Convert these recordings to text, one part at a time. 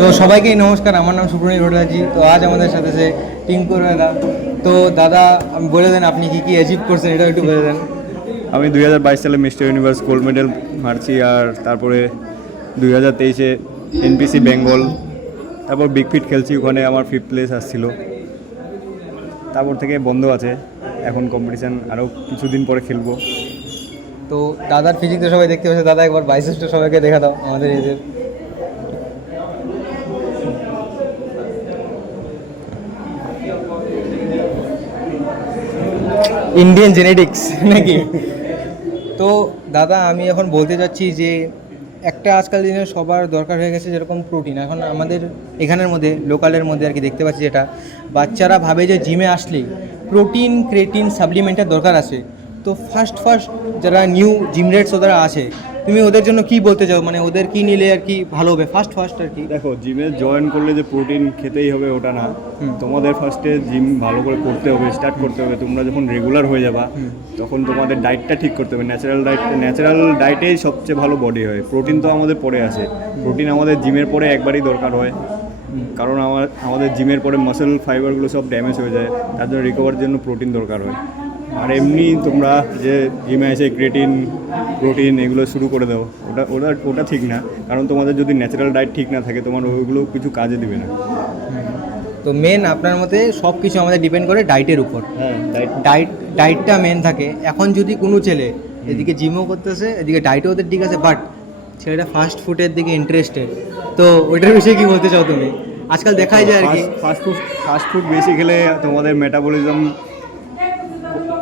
তো সবাইকেই নমস্কার, আমার নাম সুব্রনীল ভট্টাচার্য। তো আজ আমাদের সাথে সে টিঙ্কু দাদা। তো দাদা, আমি বলে দেন আপনি কী কী অ্যাচিভ করছেন, এটা একটু বলে দেন। আমি 2022 সালে মিস্টার ইউনিভার্স গোল্ড মেডেল মারছি, আর তারপরে 2023-এ এনপিসি বেঙ্গল, তারপর বিগ ফিট খেলছি, ওখানে আমার 5th প্লেস আসছিল। তারপর থেকে বন্ধ আছে, এখন কম্পিটিশান আরও কিছুদিন পরে খেলবো। তো দাদার ফিজিক তো সবাই দেখতে পাচ্ছে, দাদা একবার বাইসেপসটা সবাইকে দেখা দাও আমাদের এদের। ইন্ডিয়ান জেনেটিক্স নাকি? তো দাদা, আমি এখন বলতে চাচ্ছি যে একটা আজকাল দিনে সবার দরকার হয়ে গেছে যেরকম প্রোটিন। এখন আমাদের এখানের মধ্যে লোকালের মধ্যে আর কি দেখতে পাচ্ছি যেটা বাচ্চারা ভাবে যে জিমে আসলেই প্রোটিন ক্রেটিন সাপ্লিমেন্টের দরকার আছে। তো ফার্স্ট যারা নিউ জিম রেটস ওরা আছে, তুমি ওদের জন্য কি বলতে চাও, মানে ওদের কি নিলে আর কি ভালো হবে ফার্স্ট আর কি? দেখো, জিমে জয়েন করলে যে প্রোটিন খেতেই হবে ওটা না। তোমাদের ফার্স্টে জিম ভালো করে করতে হবে, স্টার্ট করতে হবে। তোমরা যখন রেগুলার হয়ে যাবা তখন তোমাদের ডায়েটটা ঠিক করতে হবে। ন্যাচারাল ডায়েটেই সবচেয়ে ভালো বডি হয়। প্রোটিন তো আমাদের পরে আসে, প্রোটিন আমাদের জিমের পরে একবারই দরকার হয়, কারণ আমাদের জিমের পরে মাসেল ফাইবারগুলো সব ড্যামেজ হয়ে যায়, তার জন্য রিকভারের জন্য প্রোটিন দরকার হয়। আর এমনি তোমরা যে জিমে এসে প্রোটিন এগুলো শুরু করে দাও, ওটা ঠিক না। কারণ তোমাদের যদি ন্যাচারাল ডায়েট ঠিক না থাকে, তোমার ওইগুলো কিছু কাজে দিবে না। তো মেন আপনার মতে সব কিছু আমাদের ডিপেন্ড করে ডায়েটের উপর। হ্যাঁ, ডায়েটটা মেন থাকে। এখন যদি কোনো ছেলে এদিকে জিমও করতেছে, এদিকে ডায়েটও ওদের ঠিক আছে, বাট ছেলেটা ফাস্ট ফুডের দিকে ইন্টারেস্টেড, তো ওইটার বিষয়ে কি বলতে চাও তুমি? আজকাল দেখাই যায় আর কি ফাস্ট ফুড বেশি খেলে তোমাদের মেটাবলিজম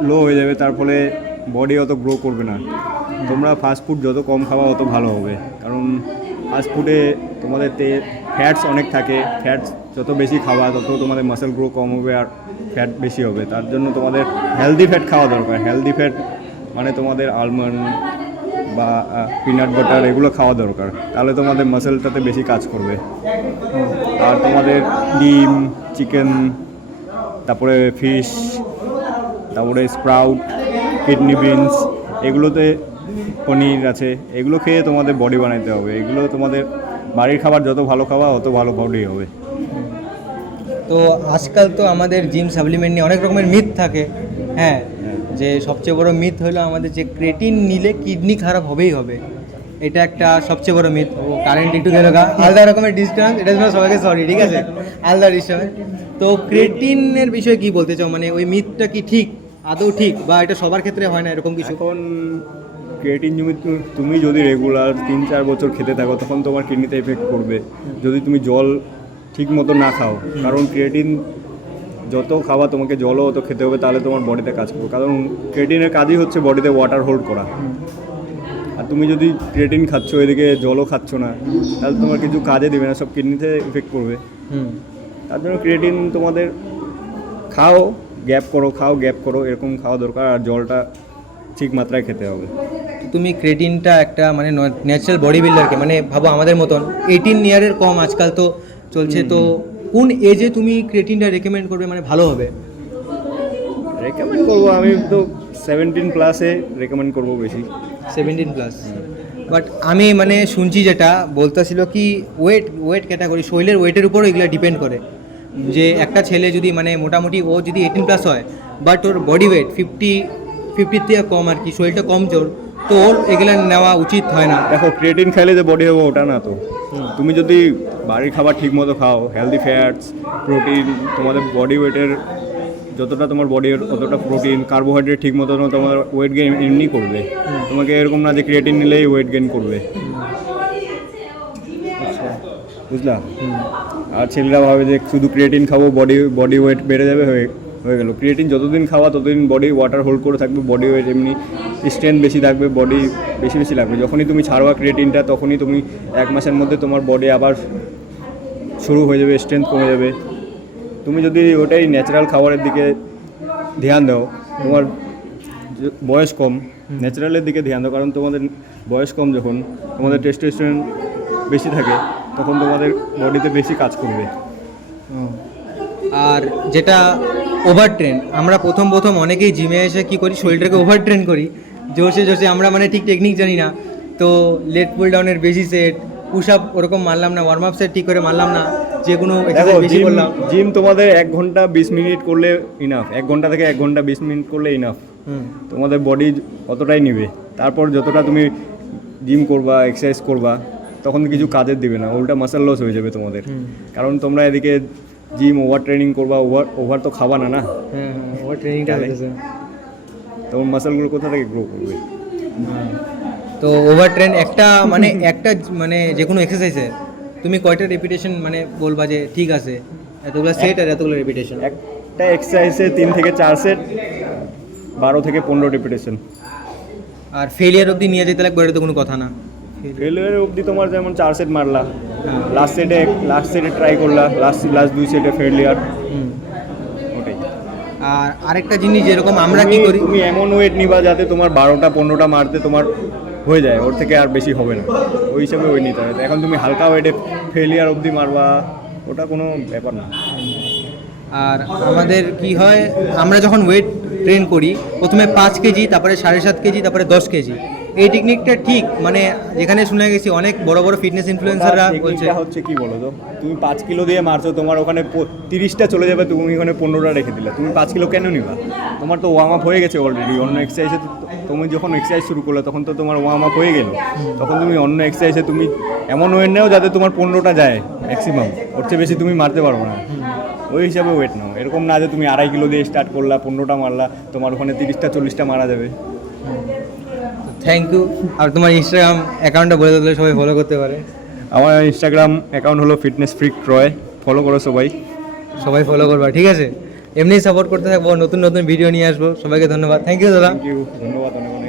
লো হয়ে যাবে, তার ফলে বডি অত গ্রো করবে না। তোমরা ফাস্ট ফুড যত কম খাওয়া অত ভালো হবে, কারণ ফাস্ট ফুডে তোমাদের ফ্যাটস অনেক থাকে। ফ্যাটস যত বেশি খাওয়া তত তোমাদের মাসেল গ্রো কম হবে আর ফ্যাট বেশি হবে। তার জন্য তোমাদের হেলদি ফ্যাট খাওয়া দরকার। হেলদি ফ্যাট মানে তোমাদের আলমন্ড বা পিনাট বাটার এগুলো খাওয়া দরকার, তাহলে তোমাদের মাসেলটাতে বেশি কাজ করবে। আর তোমাদের ডিম, চিকেন, তারপরে ফিশ, তারপরে স্প্রাউট, কিডনি বিনস, এগুলোতে পনির আছে, এগুলো খেয়ে তোমাদের বডি বানাতে হবে। এগুলো তোমাদের বাড়ির খাবার যত ভালো খাওয়া অত ভালো বডি হবে। তো আজকাল তো আমাদের জিম সাপ্লিমেন্ট নিয়ে অনেক রকমের মিথ থাকে। হ্যাঁ, যে সবচেয়ে বড় মিথ হলো আমাদের যে ক্রেটিন নিলে কিডনি খারাপ হবেই হবে, এটা একটা সবচেয়ে বড় মিথ। ও কারেন্ট একটু গেল গা, আলাদা রকমের ডিস্টেন্স, এটা জন্য সবাইকে সরি, ঠিক আছে, আলাদা ডিস্টেন্স। তো ক্রেটিনের বিষয়ে কি বলতে চাও, মানে ওই মিথটা কি ঠিক, আদৌ ঠিক, বা এটা সবার ক্ষেত্রে হয় না এরকম কিছু? এখন ক্রিয়েটিন তুমি যদি রেগুলার 3-4 বছর খেতে থাকো, তখন তোমার কিডনিতে এফেক্ট করবে। যদি তুমি জল ঠিক মতো না খাও, কারণ ক্রিয়েটিন যত খাওয়া তোমাকে জলও অত খেতে হবে, তাহলে তোমার বডিতে কাজ করবে। কারণ ক্রিয়েটিনের কাজই হচ্ছে বডিতে ওয়াটার হোল্ড করা। আর তুমি যদি ক্রিয়েটিন খাচ্ছ, এদিকে জলও খাচ্ছ না, তাহলে তোমার কিছু কাজে দেবে না, সব কিডনিতে এফেক্ট করবে। তার জন্য ক্রিয়েটিন তোমাদের খাও গ্যাপ করো, এরকম খাওয়া দরকার। আর জলটা ঠিক মাত্রায় খেতে হবে। তুমি ক্রেটিনটা একটা মানে ন্যাচারাল বডি বিল্ডারকে, মানে ভাবো আমাদের মতন 18 ইয়ারের কম আজকাল তো চলছে, তো কোন এজে তুমি ক্রেটিনটা রেকমেন্ড করবে মানে ভালো হবে? রেকমেন্ড করবো আমি তো 17 প্লাসে রেকমেন্ড করবো বেশি। 17 প্লাস। বাট আমি মানে শুনছি যেটা বলতেছিল কি ওয়েট ক্যাটাগরি, শরীরের ওয়েটের উপরও এগুলো ডিপেন্ড করে। যে একটা ছেলে যদি মানে মোটামুটি ও যদি 18 প্লাস হয়, বাট ওর বডি ওয়েট 50 থেকে কম আর কি, শরীরটা কমজোর, তো ওর এগুলো নেওয়া উচিত হয় না। দেখো, ক্রিয়েটিন খাইলে যে বডি হবে ওটা না তো। তুমি যদি বাড়ির খাবার ঠিক মতো খাও, হেলদি ফ্যাটস, প্রোটিন, তোমাদের বডি ওয়েটের যতটা তোমার বডির অতটা প্রোটিন, কার্বোহাইড্রেট ঠিক মতো তোমার ওয়েট গেইন এমনি করবে। তোমাকে এরকম না যে ক্রিয়েটিন নিলেই ওয়েট গেইন করবে, বুঝলা? আর ছেলেরা ভাবে যে শুধু ক্রিয়েটিন খাবো বডি ওয়েট বেড়ে যাবে, হয়ে গেল। ক্রিয়েটিন যতদিন খাওয়া ততদিন বডি ওয়াটার হোল্ড করে থাকবে, বডি ওয়েট এমনি স্ট্রেংথ বেশি থাকবে, বডি বেশি লাগবে। যখনই তুমি ছাড়বা ক্রিয়েটিনটা, তখনই তুমি 1 মাসের মধ্যে তোমার বডি আবার শুরু হয়ে যাবে, স্ট্রেংথ কমে যাবে। তুমি যদি ওটাই ন্যাচারাল খাবারের দিকে ধ্যান দাও, তোমার বয়স কম, ন্যাচারালের দিকে ধ্যান দাও, কারণ তোমাদের বয়স কম, যখন তোমাদের টেস্টোস্টেরন বেশি থাকে তখন তোমাদের বডিতে বেশি কাজ করবে। আর যেটা ওভার ট্রেন, আমরা প্রথম অনেকেই জিমে এসে কী করি, শরীরটাকে ওভার ট্রেন করি, জোশে আমরা মানে ঠিক টেকনিক জানি না, তো লেট পুল ডাউনের বেশি সেট পুশ আপ ওরকম মারলাম না, ওয়ার্ম আপসে ঠিক করে মারলাম না, যে কোনো দেখো এক্সারসাইজ বেশি করলাম। জিম তোমাদের 1 ঘন্টা 20 মিনিট করলে ইনাফ, 1 ঘন্টা থেকে 1 ঘন্টা 20 মিনিট করলে ইনাফ। হুম তোমাদের বডি অতটাই নিবে। তারপর যতটা তুমি জিম করবা, এক্সারসাইজ করবা, তখন কিছু কাজের দিবে না, উল্টা মাসেল লস হয়ে যাবে তোমাদের। কারণ তোমরা এদিকে জিম ওভার ট্রেনিং করবা, ওভার তো খাবা না না, হ্যাঁ হ্যাঁ, ওর ট্রেনিংটা হয়েছে। তোমার মাসেলগুলো কোথা থেকে গ্রো করবে? তো ওভার ট্রেন একটা মানে একটা মানে যে কোনো এক্সারসাইজে তুমি কয়টা রেপিটেশন মানে বলবা যে ঠিক আছে এতগুলো সেট আর এতগুলো রেপিটেশন? একটা এক্সারসাইজে 3 থেকে 4 সেট, 12 থেকে 15 রেপিটেশন। আর ফেলিয়ার অবধি নিয়ে যেতে লাগবে, এটা তো কোনো কথা না। ফেলিয়ার অবধি তোমার যেমন 4 সেট মারলা, লাস্ট সেটে ট্রাই করলা, লাস্ট 2 সেটে ফেলিয়ার, হুম। ওটাই। আর আরেকটা জিনিস যেরকম আমরা কি করি, তুমি এমন ওয়েট নিবা যাতে তোমার 12টা 15টা মারতে তোমার হয়ে যায়, ওর থেকে আর বেশি হবে না, ওই হিসাবে ওয়েট নিতে হবে। এখন তুমি হালকা ওয়েটে ফেলিয়ার অবধি মারবা, ওটা কোনো ব্যাপার না। আর আমাদের কি হয়, আমরা যখন ওয়েট ট্রেন করি প্রথমে 5 কেজি, তারপরে 7.5 কেজি, তারপরে 10 কেজি। এই টেকনিকটা ঠিক, মানে যেখানে শুনে গেছি অনেক বড় বড় ফিটনেস ইনফ্লুয়েন্সাররা বলছে। টেকনিকটা হচ্ছে কি বলো তো, তুমি 5 কিলো দিয়ে মারছো, তোমার ওখানে 30টা চলে যাবে, তুমি ওখানে 15টা রেখে দিলে, তুমি 5 কিলো কেন নিবা? তোমার তো ওয়ার্ম আপ হয়ে গেছে অলরেডি। অন্য এক্সারসাইজে তুমি যখন এক্সারসাইজ শুরু করলে তখন তো তোমার ওয়ার্ম আপ হয়ে গেল, তখন তুমি অন্য এক্সারসাইজে তুমি এমন ওয়েট নেও যাতে তোমার 15টা যায় ম্যাক্সিমাম, ওর চেয়ে বেশি তুমি মারতে পারবো না, ওই হিসাবে ওয়েট নাও। এরকম না যে তুমি 2.5 কিলো দিয়ে স্টার্ট করলা, 15টা মারলা, তোমার ওখানে 30টা 40টা মারা যাবে। Thank you. আর তোমার ইনস্টাগ্রাম অ্যাকাউন্টটা বলে দিলে সবাই ফলো করতে পারে। আমার ইনস্টাগ্রাম অ্যাকাউন্ট হলো ফিটনেস ফ্রিক রয়, ফলো করো সবাই। সবাই ফলো করবা, ঠিক আছে? এমনি সাপোর্ট করতে থাকবো, নতুন নতুন ভিডিও নিয়ে আসবো। সবাইকে ধন্যবাদ, থ্যাংক ইউ দাদা। থ্যাংক ইউ, ধন্যবাদ অনেক অনেক।